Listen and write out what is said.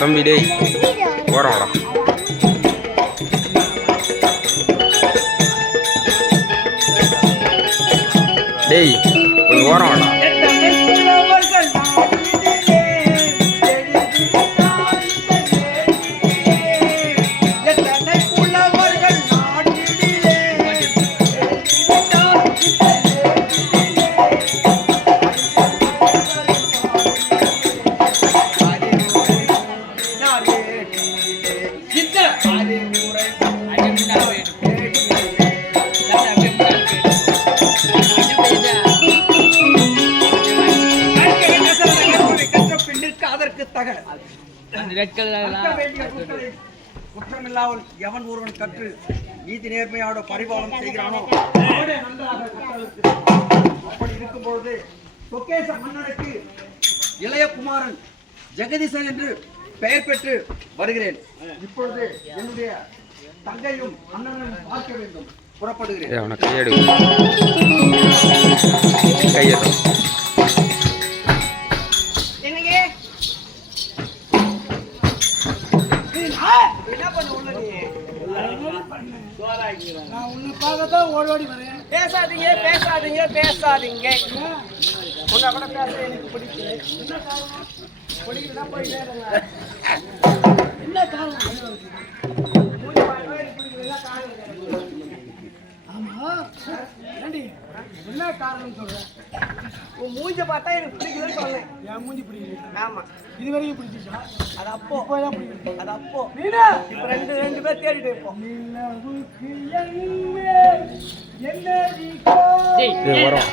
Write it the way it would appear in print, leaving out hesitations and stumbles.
தம்பி டேய் போறோம்டா. டேய் கொஞ்சம் ஓரம்டா. குற்றமில்லாமல் எவன் ஒருவன் கற்று நீதி நேர்மையோட பரிபாலனம் செய்கிறானோ அப்படி இருக்கும்பொழுது சொக்கேச மன்னனுக்கு இளையகுமாரன் ஜெகதீசன் என்று பெயர் பெற்று வருகிறேன். இப்பொழுது என்னுடைய தங்கையும் அண்ணனும் பார்க்க வேண்டும். புறப்படுகிறேன். பேசாதீங்க பேசாதீங்க பேசாதீங்க. உன்னை கூட பேச எனக்கு பிடிக்கல. பிடிக்கலன்னா போயிட்டே என்ன காரணம்? ஆமா என்ன காரணம் சொல்றேன்? உன் மூஞ்ச பார்த்தா எனக்கு பிடிக்கலன்னு சொன்னேன். என் மூஞ்சி பிடிக்கல. ஆமா இது வரைக்கும் பிடிச்சிச்சா? அது அப்போ பிடிக்கும். அது அப்போ இப்ப ரெண்டு பேர் தேடிட்டு இருப்போம். வரோம்.